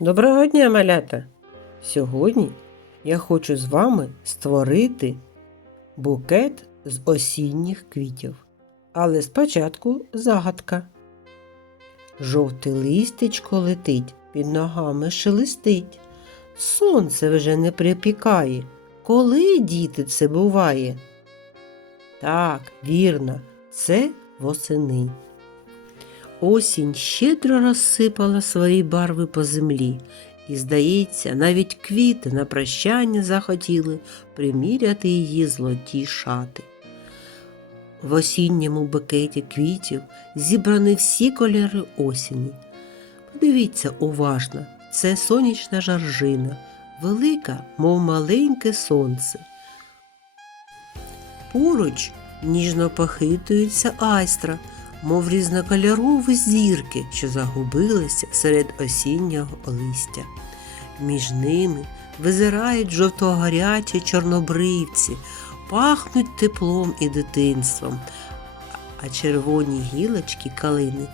Доброго дня, малята! Сьогодні я хочу з вами створити букет з осінніх квітів. Але спочатку загадка. Жовте листечко летить, під ногами шелестить. Сонце вже не припікає. Коли, діти, це буває? Так, вірно, це восени. Осінь щедро розсипала свої барви по землі, і, здається, навіть квіти на прощання захотіли приміряти її золоті шати. В осінньому букеті квітів зібрані всі кольори осені. Подивіться уважно, це сонячна жаржина, велика, мов маленьке сонце. Поруч ніжно похитується айстра, мов різнокольорові зірки, що загубилися серед осіннього листя. Між ними визирають жовтогарячі чорнобривці, пахнуть теплом і дитинством, а червоні гілочки калини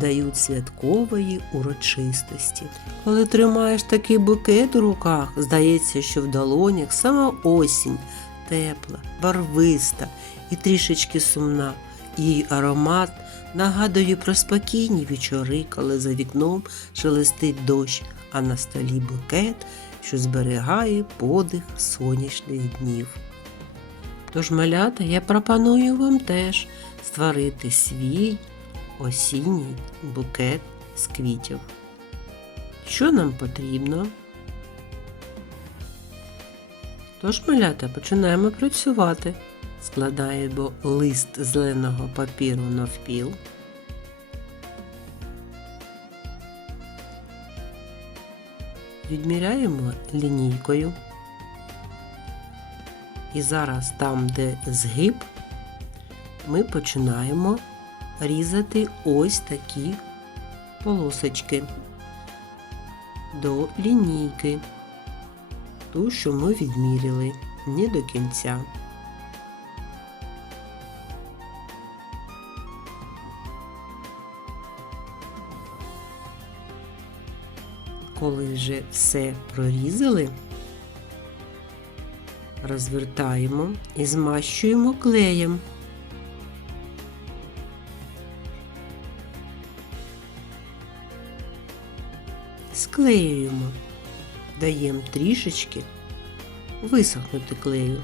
дають святкової урочистості. Коли тримаєш такий букет у руках, здається, що в долонях сама осінь, тепла, барвиста і трішечки сумна. Її аромат нагадує про спокійні вечори, коли за вікном шелестить дощ, а на столі букет, що зберігає подих сонячних днів. Тож, малята, я пропоную вам теж створити свій осінній букет з квітів. Що нам потрібно? Тож, малята, починаємо працювати. Складаємо лист зеленого папіру навпіл. Відміряємо лінійкою. І зараз там, де згиб, ми починаємо різати ось такі полосочки до лінійки, ту, що ми відміряли, не до кінця. Коли вже все прорізали, розвертаємо і змащуємо клеєм. Склеюємо, даємо трішечки висохнути клею.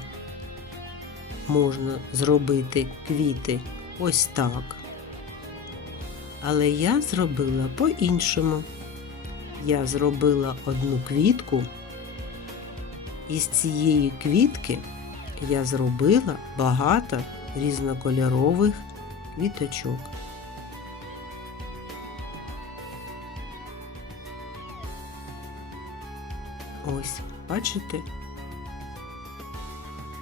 Можна зробити квіти ось так. Але я зробила по-іншому. Я зробила одну квітку. Із цієї квітки я зробила багато різнокольорових квіточок. Ось, бачите?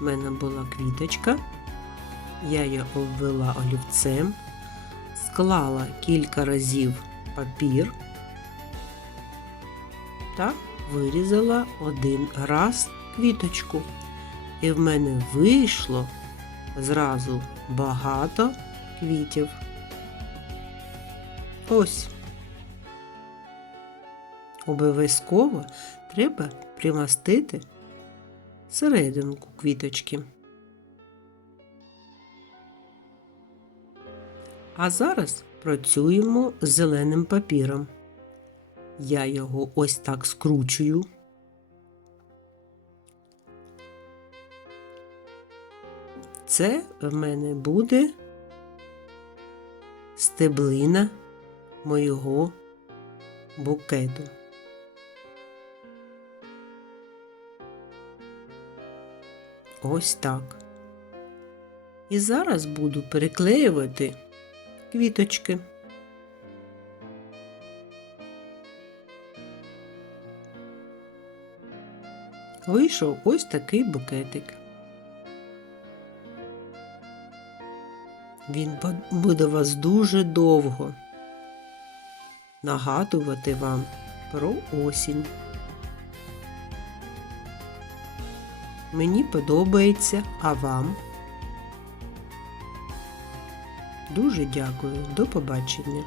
У мене була квіточка, я її обвела олівцем, склала кілька разів папір та вирізала один раз квіточку. І в мене вийшло зразу багато квітів. Ось. Обов'язково треба примастити серединку квіточки. А зараз працюємо з зеленим папіром. Я його ось так скручую. Це в мене буде стеблина моєго букету. Ось так. І зараз буду переклеювати квіточки. Вийшов ось такий букетик. Він буде вас дуже довго нагадувати вам про осінь. Мені подобається, а вам. Дуже дякую. До побачення.